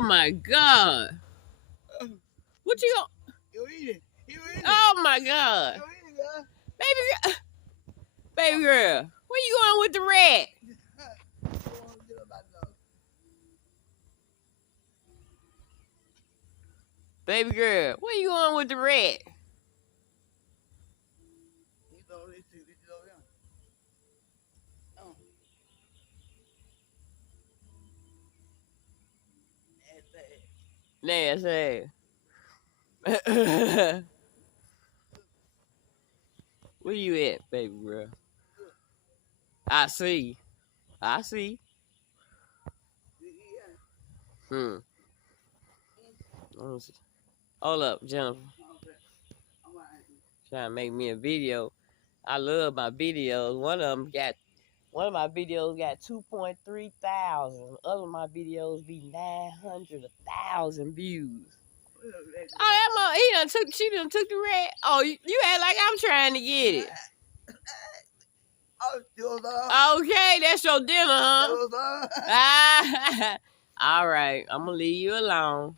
Oh my God. What you gonna? You eat it. You eat it. Oh my God. You eat it, girl. Baby girl, where you going with the rat? Baby girl, where you going with the rat? Nasty. Where you at, baby girl? I see. I see. Let me see. Hold up, Jennifer. Trying to make me a video. I love my videos. One of my videos got 2.3 thousand. Other of my videos be 900, 1,000 views. Oh, she done took the rat. Oh, you act like I'm trying to get it. Okay, that's your dinner, huh? All right, I'm gonna leave you alone.